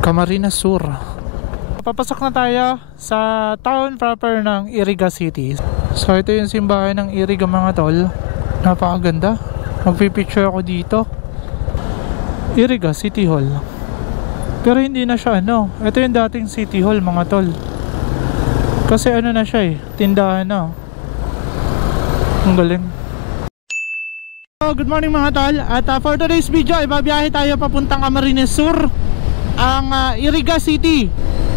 Camarines Sur. Papasok na tayo sa town proper ng Iriga City. So ito yung simbahan ng Iriga mga tol. Napakaganda. Magpipicture ako dito. Iriga City Hall. Pero hindi na siya ano. Ito yung dating City Hall mga tol. Kasi ano na siya tindahan na. Ang galing. Good morning mga tol. At for today's video ay babiyahe tayo papuntang Camarines Sur, ang Iriga City.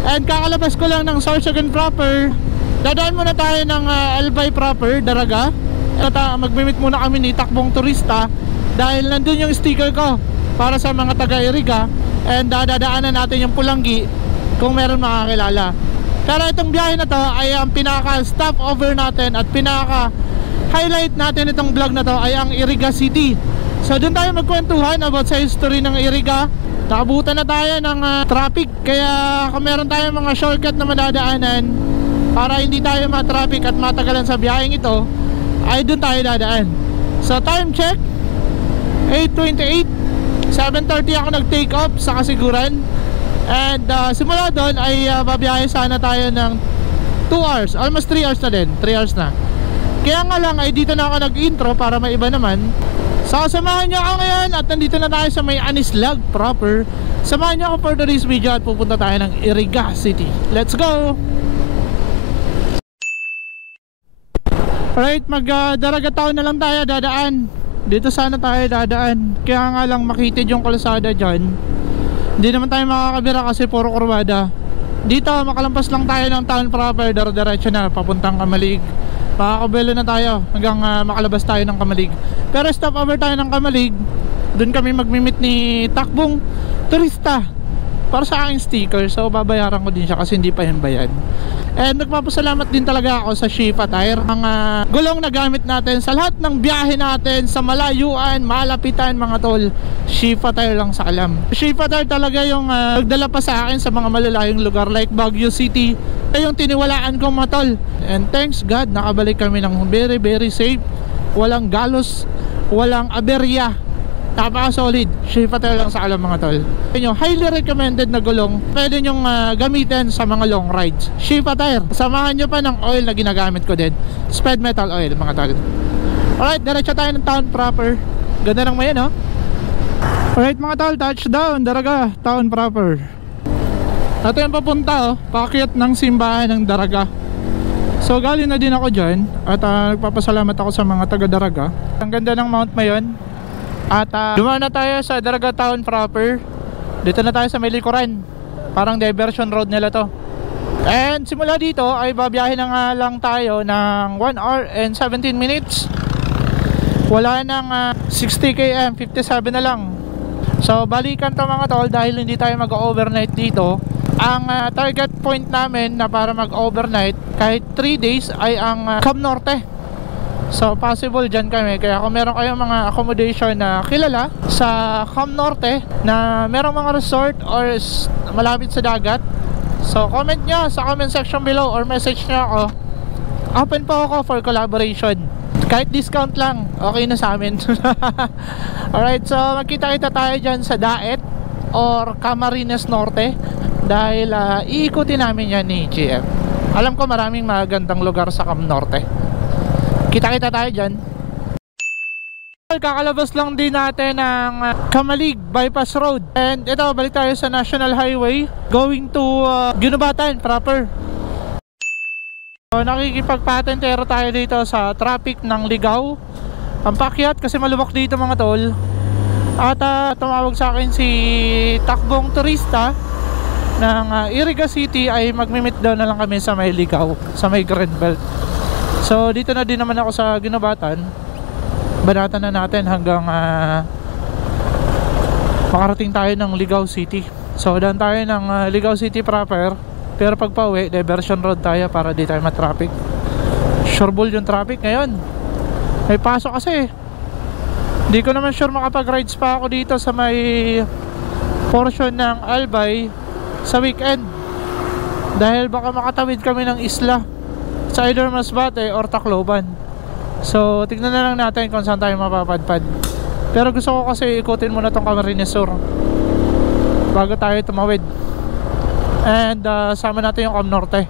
And kakalabas ko lang ng Sorsogon proper. Dadaan muna tayo ng Albay proper, Daraga. At magmimit muna kami ni Takbong Turista dahil nandun yung sticker ko para sa mga taga Iriga. And dadaanan natin yung Pulanggi kung meron makakilala. Pero itong biyahe na to ay ang pinaka stopover natin at pinaka highlight natin itong vlog na to ay ang Iriga City. So doon tayo magkwentuhan about sa history ng Iriga. Nakabutan na tayo ng traffic, kaya kung meron tayong mga shortcut na madadaanan para hindi tayo ma-traffic at matagalan sa biyaheng ito, ay doon tayo dadaan. So time check 8:28, 7:30 ako nag-take off sa Kasiguran. And simula doon ay babiyahe sana tayo ng 2 hours, almost 3 hours na din, 3 hours na. Kaya nga lang ay dito na ako nag-intro para may iba naman. So samahan nyo ako ngayon at nandito na tayo sa may Anislag proper. Samahan nyo ako for today's video at pupunta tayo ng Iriga City. Let's go! Alright, mag-Daraga Town na lang tayo dadaan. Dito sana tayo dadaan. Kaya nga lang makitid yung kalsada dyan. Hindi naman tayo makakabira kasi puro kurbada. Dito makalampas lang tayo ng town proper, diretso na papuntang Kamalig. Makakabelo na tayo hanggang makalabas tayo ng Kamalig. Pero stop over tayo ng Kamalig. Doon kami magmimit ni Takbong Turista para sa aking sticker. So babayaran ko din siya kasi hindi pa yung bayad. And nagpapasalamat din talaga ako sa Shifa Tire. Ang gulong na gamit natin sa lahat ng biyahe natin sa malayuan, malapitan mga tol, Shifa Tire lang sa alam. Shifa Tire talaga yung nagdala pa sa akin sa mga malalayong lugar like Baguio City. Ito yung tiniwalaan ko mga tol. And thanks God, nakabalik kami ng very very safe. Walang galos, walang aberya. Napaka-solid. Shifa Tire lang sa alam mga tol. Highly recommended na gulong. Pwede nyong gamitin sa mga long rides. Shifa Tire. Samahan nyo pa ng oil na ginagamit ko din. Speed metal oil mga tol. Alright, diretso tayo ng town proper. Ganda ng mayan, no? Alright mga tol, touchdown Daraga Town proper. Ito yung papunta, paakyat ng simbahan ng Daraga. So galing na din ako dyan. At nagpapasalamat ako sa mga taga Daraga. Ang ganda ng Mount Mayon. At dumaan na tayo sa Daraga Town proper. Dito na tayo sa may likuran. Parang diversion road nila to. And simula dito ay babiyahin na nga lang tayo ng 1 hour and 17 minutes. Wala nang 60 km, 57 na lang. So balikan to mga tol dahil hindi tayo mag-overnight dito. Ang target point namin na para mag-overnight kahit 3 days ay ang Cam Norte. So possible dyan kami. Kaya kung meron kayong mga accommodation na kilala sa Cam Norte na merong mga resort or malapit sa dagat, so comment nyo sa comment section below or message nyo ako. Open po ako for collaboration. Kahit discount lang, okay na sa amin. Alright, so magkita-kita tayo dyan sa Daet or Camarines Norte dahil iikutin namin yan ni GM. Alam ko maraming magandang lugar sa Cam Norte. Kita-kita tayo dyan. Kakalabas lang din natin ng Kamalig Bypass Road. And ito, balik tayo sa National Highway going to Ginubatan proper. So, nakikipagpatentero tayo dito sa traffic ng Ligaw. Ang pakyat kasi malubak dito mga tol. At tumawag sa akin si Takbong Turista ng Iriga City ay magmimit daw na lang kami sa may Ligaw, sa may Greenbelt. So dito na din naman ako sa Ginubatan. Banatan na natin hanggang makarating tayo ng Ligaw City. So daan tayo ng Ligaw City proper. Pero pag pauwi, diversion road tayo para di tayo matraffic. Sureball yung traffic ngayon. May pasok kasi. Di ko naman sure makapag-rides pa ako dito sa may portion ng Albay sa weekend. Dahil baka makatawid kami ng isla sa either Masbate or Tacloban. So tignan na lang natin kung saan tayo mapapadpad. Pero gusto ko kasi ikutin muna tong Camarines Sur bago tayo tumawid. And sama natin yung Cam Norte.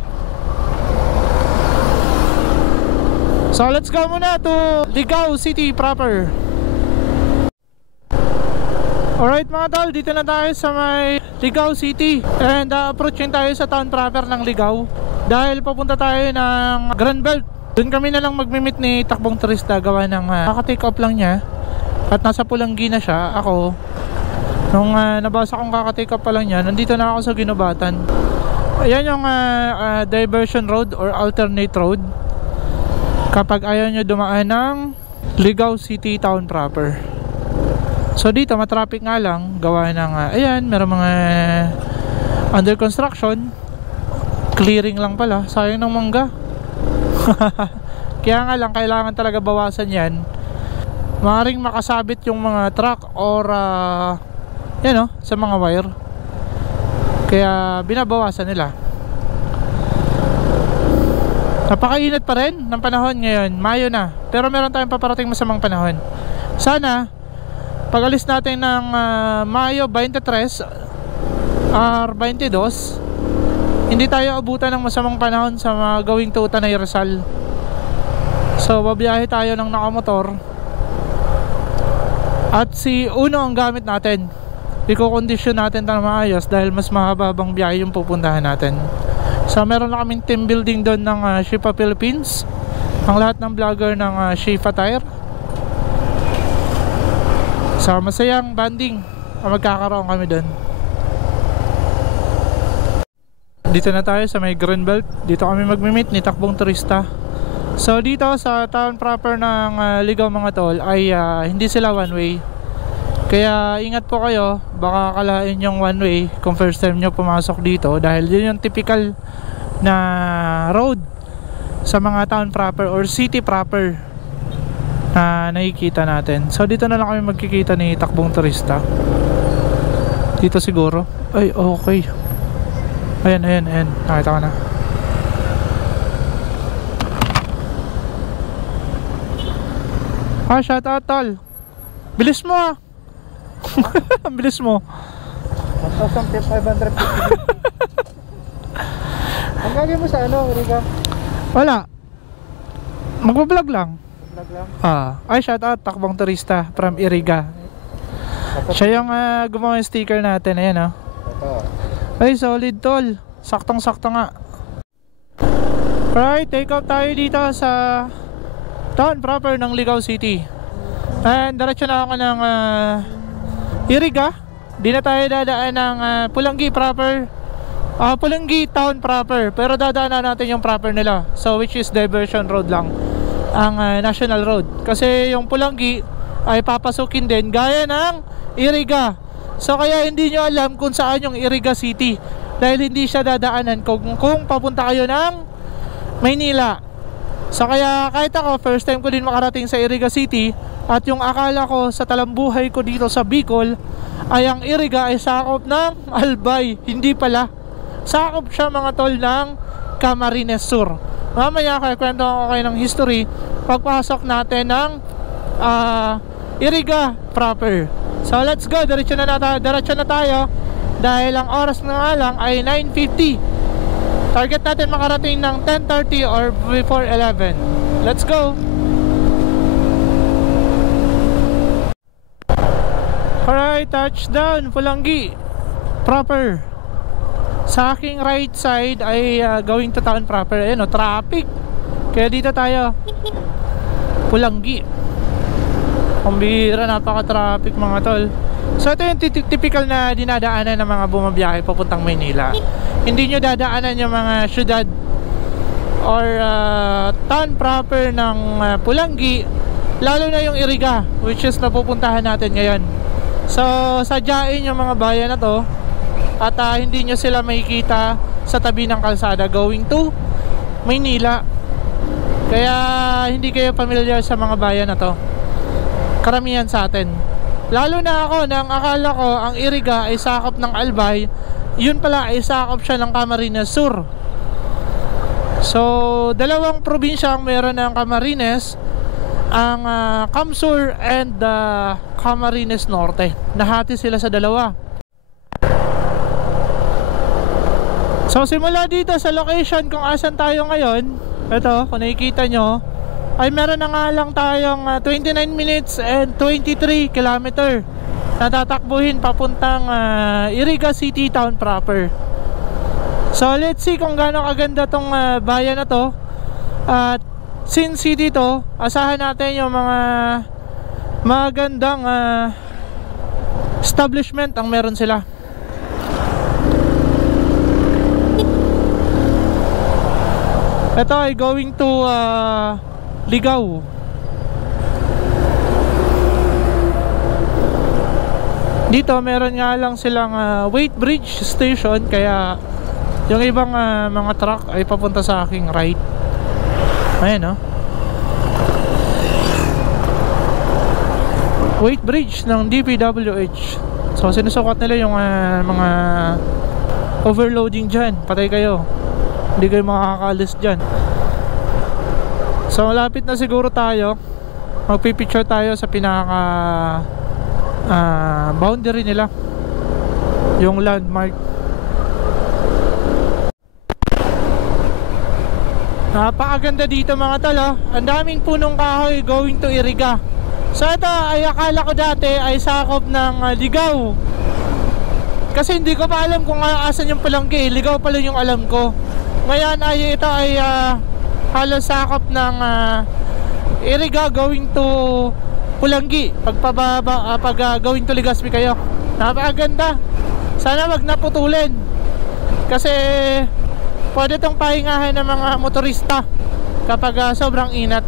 So let's go muna to Ligao City proper. Alright mga tol, dito na tayo sa may Ligao City. And approaching tayo sa town proper ng Ligao, dahil papunta tayo ng Grand Belt. Doon kami na lang magmi-meet ni Takbong Turista. Gawa ng kaka-take off lang niya. At nasa Pulanggi na siya. Ako, nung nabasa kong kaka-take off pa lang niya, nandito na ako sa Ginubatan. Ayan yung diversion road or alternate road kapag ayaw nyo dumaan ng Ligao City town proper. So dito matraffic nga lang. Gawa ng ayan, meron mga under construction. Clearing lang pala. Sayang ng mangga. Kaya nga lang, kailangan talaga bawasan yan. Maaaring makasabit yung mga truck or yan sa mga wire. Kaya binabawasan nila. Napakainit pa rin ng panahon ngayon. Mayo na. Pero meron tayong paparating masamang panahon. Sana pag-alis natin ng Mayo 23 or 22, hindi tayo abutan ng masamang panahon sa mga going to Tanay Rizal. So babiyahe tayo ng nakamotor. At si Uno ang gamit natin. Iko-condition natin na maayos dahil mas mahababang biyahe yung pupuntahan natin. So meron na kaming team building doon ng Shifa Philippines. Ang lahat ng vlogger ng Shifa Tire. So masayang banding ang magkakaroon kami doon. Dito na tayo sa may Grand Belt. Dito kami magmi-meet ni Takbong Turista. So dito sa town proper ng Ligao mga tol ay hindi sila one way. Kaya ingat po kayo, baka akalain yung one way kung first time nyo pumasok dito, dahil yun yung typical na road sa mga town proper or city proper na nakikita natin. So dito na lang kami magkikita ni Takbong Turista. Dito siguro. Ay okay. Ayan, nakita ko na. Shout out tol. Bilis mo Ang bilis mo. 1,550. Ang gagawin mo sa Iriga? Wala. Magbablog lang. Ay shout out Takbong Turista from Iriga. Siya yung gumawa yung sticker natin. Ayan Ay solid tol. Saktong sakto nga. Alright, take off tayo dito sa town proper ng Ligao City. And diretso na ako ng Iriga. Di na tayo dadaan ng Pulanggi proper, Pulanggi town proper. Pero dadaanan natin yung proper nila. So which is diversion road lang, ang national road. Kasi yung Pulanggi ay papasukin din gaya ng Iriga. So kaya hindi nyo alam kung saan yung Iriga City, dahil hindi siya dadaanan kung papunta kayo ng Maynila. So kaya kahit ako first time ko din makarating sa Iriga City, at yung akala ko sa talambuhay ko dito sa Bicol ay ang Iriga ay sakop ng Albay. Hindi pala. Sakop siya mga tol ng Camarines Sur. Mamaya kwento ko kayo ng history pagpasok natin ng Iriga proper. So let's go, diretso na tayo dahil ang oras na nga lang ay 9:50. Target natin makarating ng 10:30 or before 11. Let's go. Alright, touchdown Pulanggi proper. Sa aking right side ay going to town proper. Ayan traffic. Kaya dito tayo Pulanggi. Ang bihira, napaka-traffic mga tol. So ito yung typical na dinadaanan ng mga bumabiyahe papuntang Maynila. Hindi nyo dadaanan yung mga syudad or town proper ng Pulanggi, lalo na yung Iriga, which is napupuntahan natin ngayon. So sadyain yung mga bayan na to at hindi nyo sila makikita sa tabi ng kalsada going to Maynila. Kaya hindi kayo familiar sa mga bayan na to, karamihan sa atin. Lalo na ako, nang akala ko ang Iriga ay sakop ng Albay, yun pala ay sakop siya ng Camarines Sur. So dalawang probinsya ang meron ng Camarines, ang Camsur and Camarines Norte. Nahati sila sa dalawa. So simula dito sa location kung asan tayo ngayon, ito kung nakikita nyo, ay meron na nga lang tayong 29 minutes and 23 kilometer na tatakbuhin papuntang Iriga City Town proper. So let's see kung gaano kaganda tong bayan na to. At since dito, asahan natin yung mga magandang establishment ang meron sila. Ito ay going to Ligao. Dito meron nga lang silang weight bridge station, kaya yung ibang mga truck ay papunta sa aking right. Ayan, weight bridge ng DPWH. So sinusukat nila yung mga overloading dyan. Patay kayo, hindi kayo makakaalis dyan. So malapit na siguro tayo. Magpipicture tayo sa pinaka boundary nila, yung landmark. Napakaganda dito mga tol, ang daming punong kahoy going to Iriga. So ito ay akala ko dati ay sakop ng Ligao, kasi hindi ko pa alam kung asan yung Pulanggi. Ligao pala yung alam ko. Ngayon ay ito ay halos sakop ng Iriga going to Pulanggi. Pagpababa, pag going to Legazpi kayo. Napakaganda. Sana wag naputulin, kasi pwede itong pahingahan ng mga motorista kapag sobrang inat.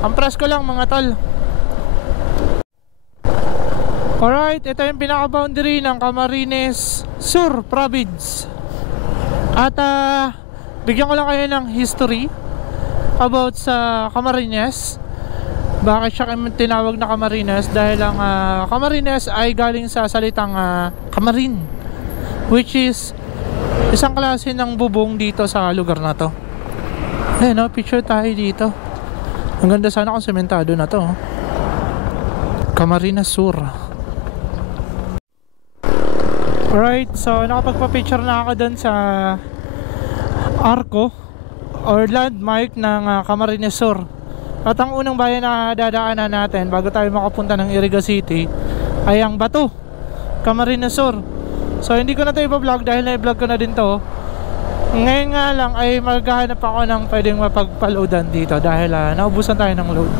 Ang presko lang mga tol. Alright, ito yung pinaka-boundary ng Camarines Sur Province. At bigyan ko lang kayo ng history about sa Camarines. Bakit siya tinawag na Camarines? Dahil ang Camarines ay galing sa salitang Camarin, which is isang klase ng bubong dito sa lugar na to. Ayun, picture tayo dito. Ang ganda sana kung sementado na to. Camarines Sur. Alright, so nakapagpa-picture na ako dun sa Arco or landmark ng Camarines Sur. At ang unang bayan na dadaanan natin bago tayo makapunta ng Iriga City ay ang Bato, Camarines Sur. So hindi ko na ito ipa-vlog dahil na-vlog ko na din to. Ngayon nga lang ay maghahanap ako ng pwedeng mapagpa-loadan dito dahil naubusan tayo ng load.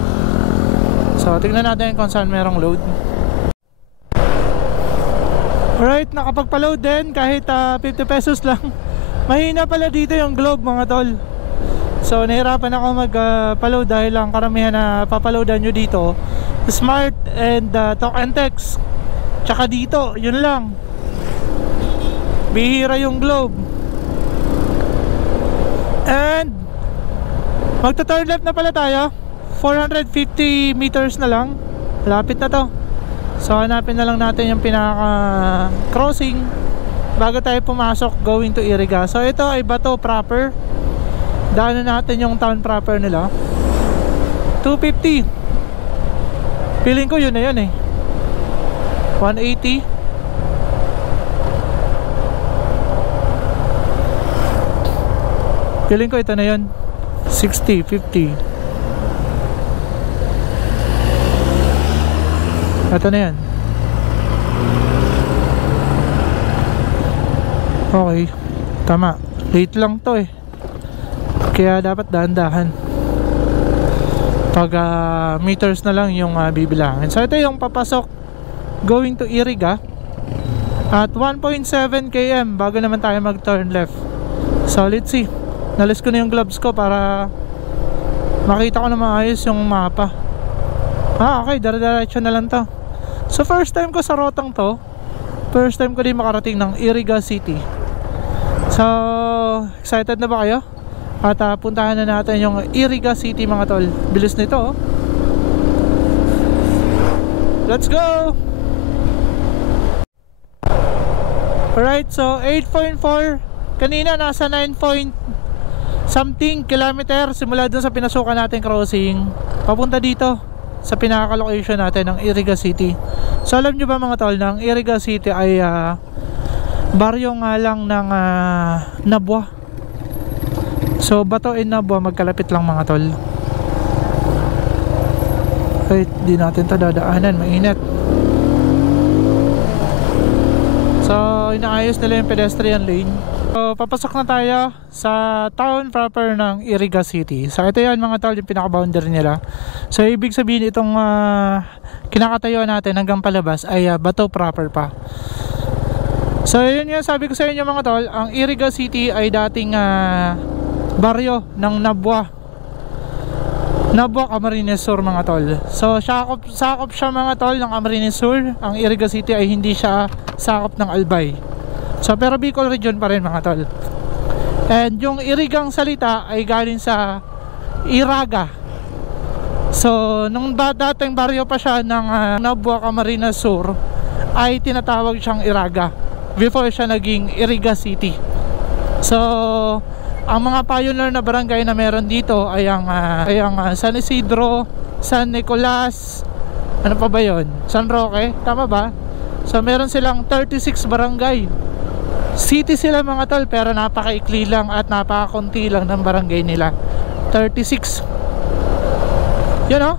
So tingnan natin kung saan merong load. Alright, nakapagpa-load din kahit 50 pesos lang. Mahina pala dito yung globe mga tol. So nahirapan ako magpa-load dahil ang karamihan na papaloadan nyo dito Smart and Talk and Text. Tsaka dito, yun lang. Bihira yung globe. And magta-turn left na pala tayo. 450 meters na lang. Lapit na to. So hanapin na lang natin yung pinaka crossing bago tayo pumasok going to Iriga. So ito ay Bato proper. Daanan natin yung town proper nila. 250. Feeling ko yun na yun 180. Feeling ko ito na yun. 60, 50. Ito na yan. Okay, tama. Late lang to kaya dapat dahan-dahan. Pag meters na lang yung bibilangin. So ito yung papasok going to Iriga at 1.7 km bago naman tayo mag turn left. So let's see. Nalis ko na yung gloves ko para makita ko na maayos yung mapa. Okay, dire-diretso na lang to. So first time ko sa rotang to. First time ko din makarating ng Iriga City. So excited na ba kayo? At puntahan na natin yung Iriga City mga tol. Bilis nito Let's go! Alright, so 8.4. Kanina nasa 9 point something kilometer simula dun sa pinasukan natin crossing papunta dito sa pinaka-location natin ng Iriga City. So alam nyo ba mga tol, ng Iriga City ay baryo nga lang ng Nabwa. So Bato and Nabwa magkalapit lang mga tol. Wait, di natin to dadaanan, mainit. So inaayos nila yung pedestrian lane. So papasok na tayo sa town proper ng Iriga City. So ito yan mga tol, yung pinaka-boundary nila. So ibig sabihin itong kinakatayuan natin hanggang palabas ay Bato proper pa. So yun nga sabi ko sa inyo mga tol, ang Iriga City ay dating baryo ng Nabwa, Camarines Sur mga tol. So sakop siya mga tol ng Camarines Sur. Ang Iriga City ay hindi siya sakop ng Albay. So pero Bicol region pa rin mga tol. And yung Irigang salita ay galing sa Iraga. So nung dating baryo pa siya ng Nabwa, Camarines Sur ay tinatawag siyang Iraga before siya naging Iriga City. So ang mga pioneer na barangay na meron dito ay ang San Isidro, San Nicolas, ano pa ba yun? San Roque, tama ba? So meron silang 36 barangay. City sila mga tol, pero napakaikli lang at napakakunti lang ng barangay nila. 36. Yun o,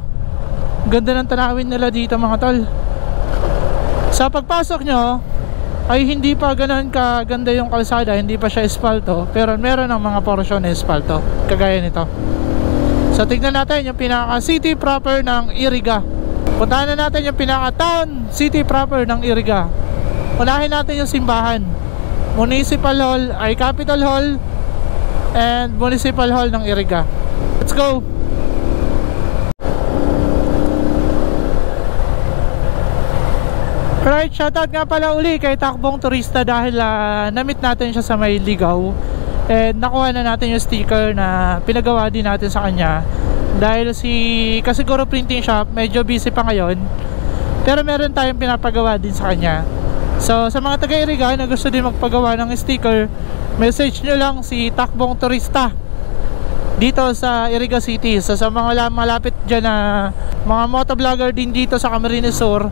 ganda ng tanawin nila dito mga tol. Sa pagpasok nyo ay hindi pa ganoon kaganda yung kalsada, hindi pa siya espalto, pero meron ng mga porsyon na espalto kagaya nito. So tignan natin yung pinaka city proper ng Iriga. Puntahan na natin yung pinaka town city proper ng Iriga. Unahin natin yung simbahan. Municipal Hall ay Capitol Hall and Municipal Hall ng Iriga. Let's go. Right, shoutout nga pala uli kay Takbong Turista dahil na-meet natin siya sa may Ligaw. And nakuha na natin yung sticker na pinagawa din natin sa kanya. Dahil kasi siguro printing shop, medyo busy pa ngayon. Pero meron tayong pinapagawa din sa kanya. So sa mga taga-Iriga na gusto din magpagawa ng sticker, message nyo lang si Takbong Turista dito sa Iriga City. So sa mga malapit dyan na mga motovlogger din dito sa Camarines Sur,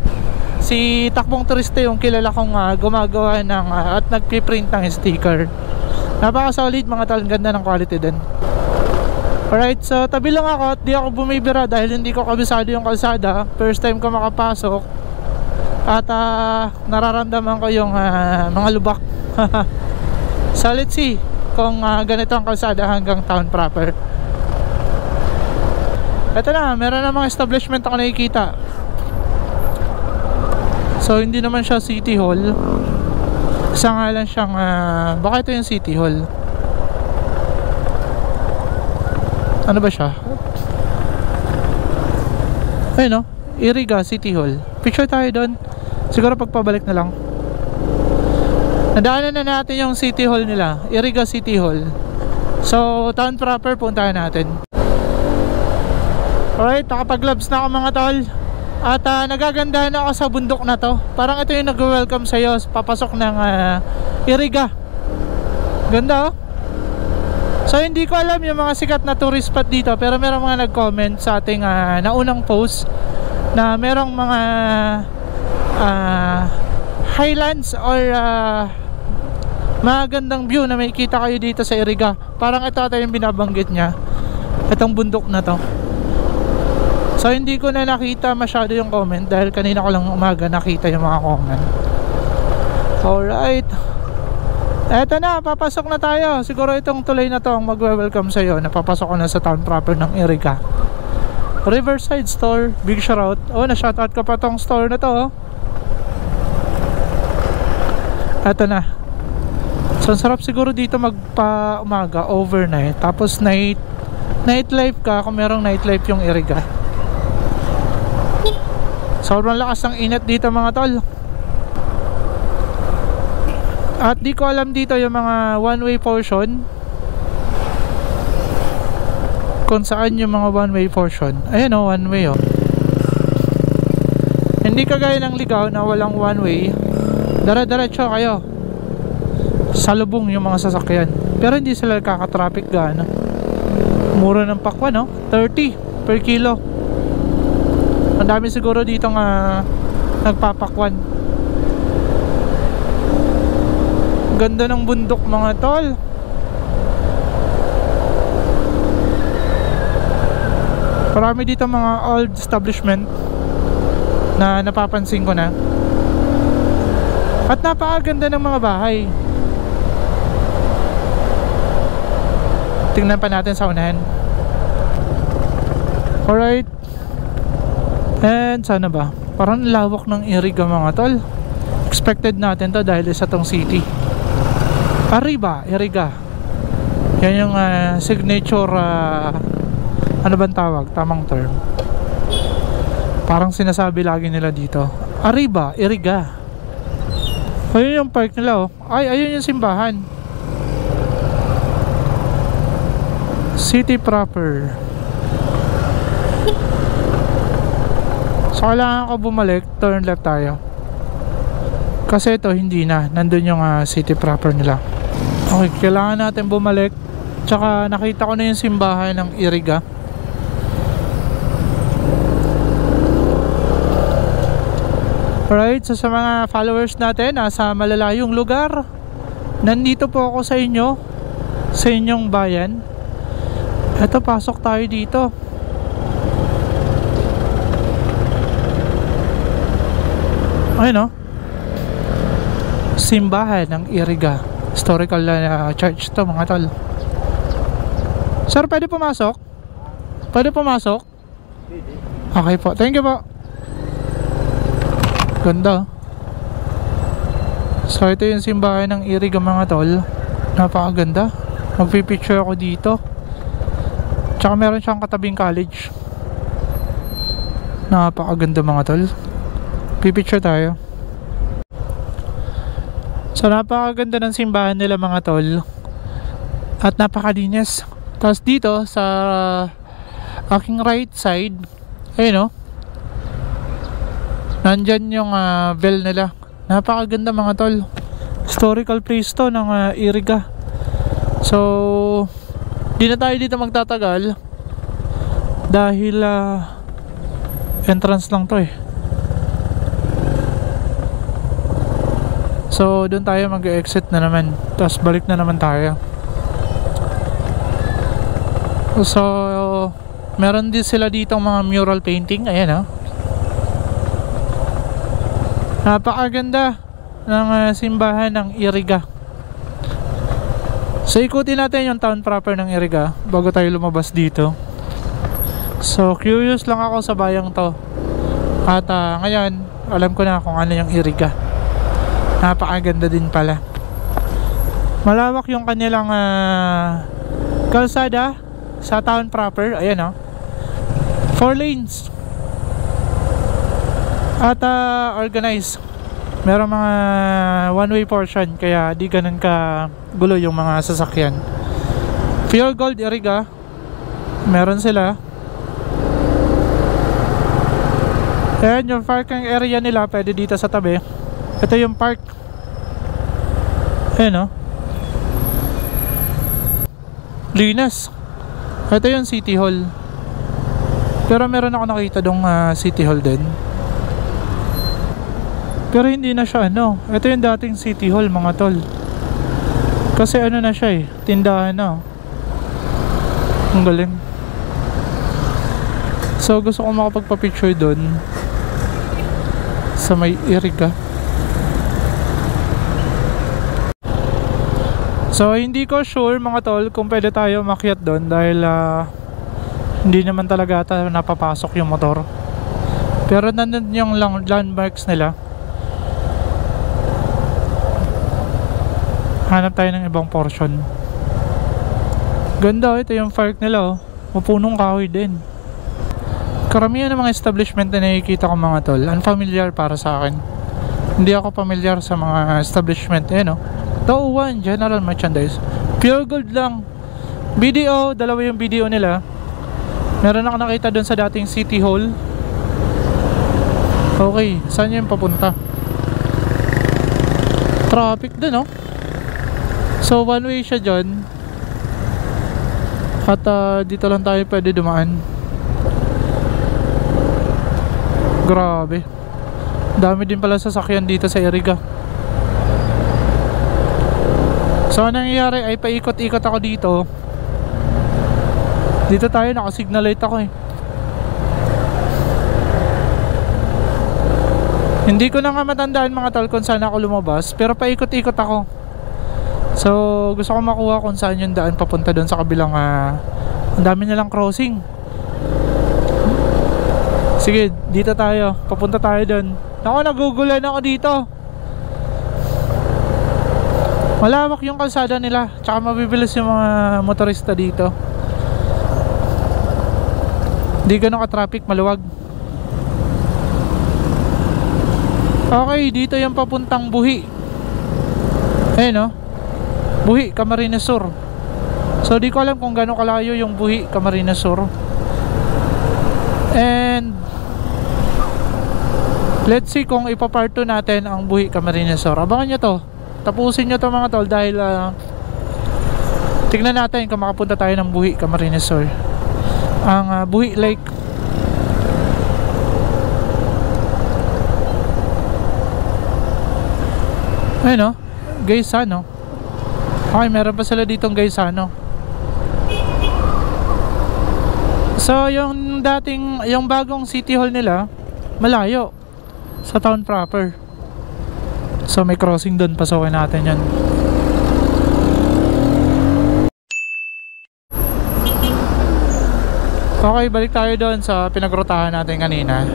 si Takbong Turista yung kilala kong gumagawa ng at nagpiprint ng sticker. Napaka-solid mga tol, ganda ng quality din. Alright, so tabi lang ako at di ako bumibira dahil hindi ko kabisado yung kalsada. First time ko makapasok at nararamdaman ko yung mga lubak. So let's see kung ganito ang kalsada hanggang town proper. Ito na, meron na mga establishment ako nakikita. So hindi naman siya City Hall. Isa nga lang siyang baka ito yung City Hall. Ano ba siya? Ayun no, Iriga City Hall. Picture tayo doon. Siguro pagpabalik na lang. Nadaanan na natin yung City Hall nila, Iriga City Hall. So town proper puntahan natin. Alright, nakapag-gloves na ako mga tol. At nagagandahan ako sa bundok na to. Parang ito yung nag-welcome sa'yo papasok ng Iriga. Ganda oh. So hindi ko alam yung mga sikat na tourist spot dito, pero merong mga nag-comment sa ating naunang post na merong mga highlands or magandang view na may kita kayo dito sa Iriga. Parang ito ata yung binabanggit niya, itong bundok na to. So hindi ko na nakita masyado yung comment dahil kanina ko lang umaga nakita yung mga comment. Alright, eto na, papasok na tayo. Siguro itong tulay na to ang magwe-welcome sa'yo. Napapasok ko na sa town proper ng Iriga. Riverside Store, big shoutout. Oh, na-shoutout ka pa tong store na to oh. Eto na. So sarap siguro dito magpa-umaga, overnight. Tapos nightlife ka kung merong nightlife yung Iriga. Sobrang lakas ng init dito mga tol. At di ko alam dito yung mga one-way portion, kung saan yung mga one-way portion. Ayan o, one-way o. Hindi kagaya ng Ligaw na walang one-way. Dara-diretso kayo. Salubong yung mga sasakyan. Pero hindi sila kaka-traffic gaano. Mura ng pakwan no? 30 per kilo. Ang dami siguro dito nga nagpapakwan. Ganda ng bundok mga tol. Marami dito mga old establishment na napapansin ko na. At napakaganda ng mga bahay. Tingnan pa natin sa unahan. Alright. And sana ba? Parang lawak ng Iriga mga tol. Expected natin to dahil isa tong city. Arriba, Iriga. Yan yung signature ano bang tawag? Tamang term. Parang sinasabi lagi nila dito. Arriba, Iriga. Ayun yung park nila oh. Ay, ayun yung simbahan. City proper. So kailangan ko bumalik, turn left tayo. Kasi ito hindi na, nandun yung city proper nila. Okay, kailangan natin bumalik. Tsaka nakita ko na yung simbahan ng Iriga. Alright, so sa mga followers natin nasa malalayong lugar, nandito po ako sa inyo, sa inyong bayan. Eto, pasok tayo dito. Ayun o, simbahan ng Iriga. Historical church to mga tol. Sir, pwede pumasok? Pwede pumasok? Okay po, thank you po. Ganda. So ito yung simbahan ng Iriga mga tol. Napakaganda. Magpipicture ako dito. Tsaka meron siyang katabing college. Napakaganda mga tol. Pipicture tayo. So napakaganda ng simbahan nila mga tol. At napakalinis. Tapos dito sa aking right side, ayun o, nandyan yung bell nila. Napakaganda mga tol. Historical place to ng Iriga. So di na tayo dito magtatagal dahil entrance lang to eh. So doon tayo mag-exit na naman. Tapos balik na naman tayo. So meron din sila dito mga mural painting. Ayan oh. Napakaganda ng simbahan ng Iriga. So ikutin natin yung town proper ng Iriga bago tayo lumabas dito. So curious lang ako sa bayang to. At ngayon alam ko na kung ano yung Iriga. Napakaganda din pala. Malawak yung kanilang kalsada sa town proper. Ayan o, 4 lanes. At organized. Meron mga one-way portion, kaya di ganun ka gulo yung mga sasakyan. Pure Gold Iriga, meron sila. Ayan yung parking area nila, pwede dito sa tabi. Ito yung park. Ayan o, linas. Ito yung City Hall. Pero meron ako nakita dong City Hall din. Pero hindi na siya ano. Ito yung dating City Hall mga tol. Kasi ano na siya eh, tindahan na. Ang galing. So gusto ko makapagpa-picture doon sa may Iriga. So hindi ko sure mga tol kung pwede tayo makyat doon dahil hindi naman talaga ata napapasok yung motor. Pero nandun yung landmarks nila. Hanap tayo ng ibang portion. Ganda, ito yung park nila oh. Mapunong kahoy din. Karamihan ng mga establishment na nakikita ko mga tol, unfamiliar para sa akin. Hindi ako familiar sa mga establishment no. Tauwan, general merchandise. Pure Gold lang. BDO, dalawa yung BDO nila. Meron ako nakita dun sa dating City Hall. Okay, saan yung papunta? Traffic dun oh. So one way siya dyan. At dito lang tayo pwede dumaan. Grabe. Dami din pala sasakyan dito sa Iriga. So anong nangyayari ay paikot-ikot ako dito. Dito tayo, naka-signal light ako eh. Hindi ko na nga matandaan mga tol kung saan ako lumabas, pero paikot-ikot ako. So gusto ko makuha kung saan yung daan papunta doon sa kabilang ang dami nilang crossing. Sige, dito tayo, papunta tayo doon. Ako, nagugulan ako dito. Malawak yung kalsada nila, tsaka mabibilis yung mga motorista dito. Hindi ganun ka-traffic, maluwag. Okay, dito yung papuntang Buhi. Ayun, no? Buhi, Camarines Sur. So di ko alam kung gano'ng kalayo yung Buhi, Camarines Sur. And let's see kung ipapart 2 natin ang Buhi, Camarines Sur. Abangan nyo to, tapusin nyo to mga tol, dahil tignan natin kung makapunta tayo ng Buhi, Camarines Sur. Ang Buhi Lake. Ayun, no? Gaisano. Okay, meron pa sila ditong Gaisano. So yung bagong city hall nila malayo sa town proper. So may crossing doon, pasukin natin yan. Okay, balik tayo doon sa pinagrutahan natin kanina.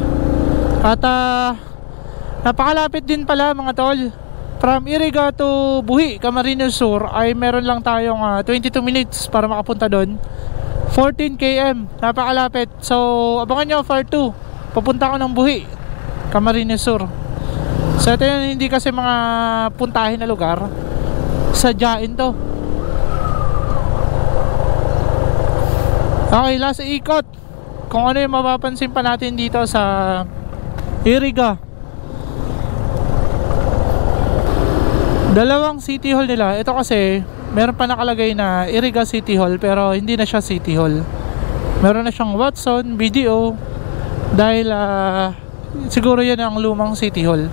At napakalapit din pala mga tol. From Iriga to Buhi, Camarines Sur ay meron lang tayong 22 minutes para makapunta doon. 14 km, napakalapit. So abangan nyo part 2. Papunta ko ng Buhi, Camarines Sur. So ito yun, hindi kasi mga puntahin na lugar, sadyain to. Okay, last ikot. Kung ano yung mapapansin pa natin dito sa Iriga. Dalawang city hall nila. Ito kasi meron pa nakalagay na Iriga City Hall, pero hindi na siya City Hall. Meron na siyang Watson, BDO. Dahil siguro yan ang lumang City Hall.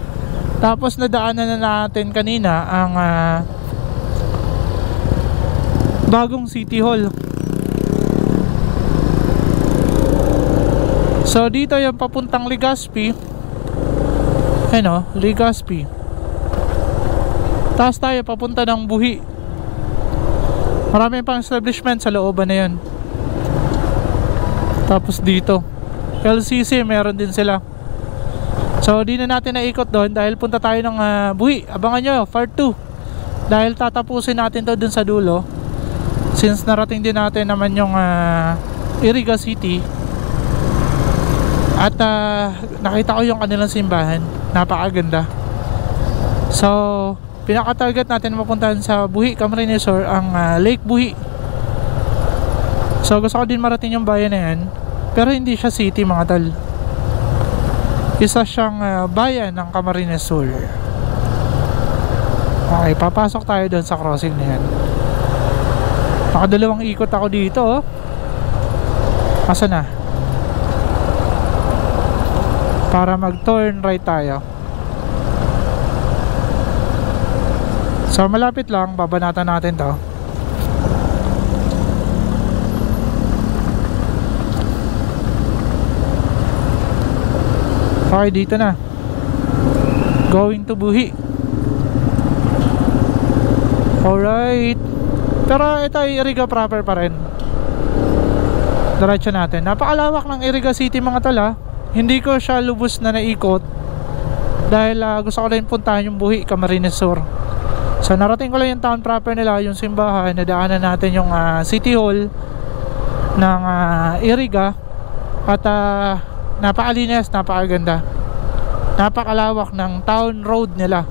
Tapos nadaanan na natin kanina ang bagong City Hall. So dito yung papuntang Legazpi. Ano, Legazpi. Taas tayo papunta ng Buhi. Marami pang establishment sa looban na yun. Tapos dito LCC meron din sila. So di na natin naikot doon dahil punta tayo ng Buhi. Abangan nyo part 2, dahil tatapusin natin to dun sa dulo, since narating din natin naman yung Iriga City. At nakita ko yung kanilang simbahan, napakaganda. So pinaka-target natin mapuntahan sa Buhi, Camarines Sur ang Lake Buhi. So gusto ko din marating yung bayan na yan, pero hindi siya city mga tol. Isa siyang bayan ng Camarines Sur. Okay, papasok tayo doon sa crossing na yan. Nakadalawang ikot ako dito, oh. Asa na? Para mag-turn right tayo. So malapit lang, babanatan natin to. Okay, dito na. Going to Buhi. Alright. Pero ito ay Iriga proper pa rin. Diretso natin. Napakalawak ng Iriga City mga tala. Hindi ko siya lubos na naikot dahil gusto ko lang puntahan yung Buhi, Camarines Sur. So narating ko lang yung town proper nila, yung simbahan. Nadaanan natin yung City Hall ng Iriga. At napakalinis, napakaganda, napakalawak ng town road nila.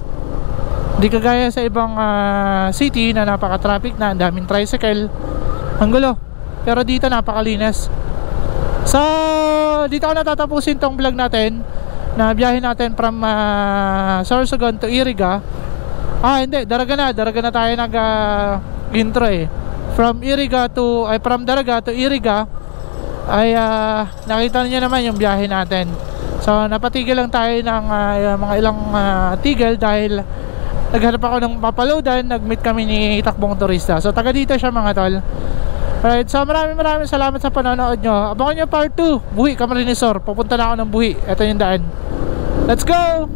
Hindi kagaya sa ibang city na napaka-traffic na, ang daming tricycle, ang gulo. Pero dito napakalinis. So dito ko natatapusin tong vlog natin na biyahe natin from Sorsogon to Iriga. Hindi, Daraga na tayo nag intro eh. From Daraga to Iriga ay nakita niyo naman yung biyahe natin. So napatigil lang tayo ng mga ilang tigil dahil naghanap ako ng papaloadan, nag-meet kami ni Takbong Turista. So taga dito siya mga tol. Alright, so maraming salamat sa panonood nyo. Abangan nyo part 2, Buhi, Camarines Sur. Pupunta na ako ng Buhi. Ito yung daan. Let's go!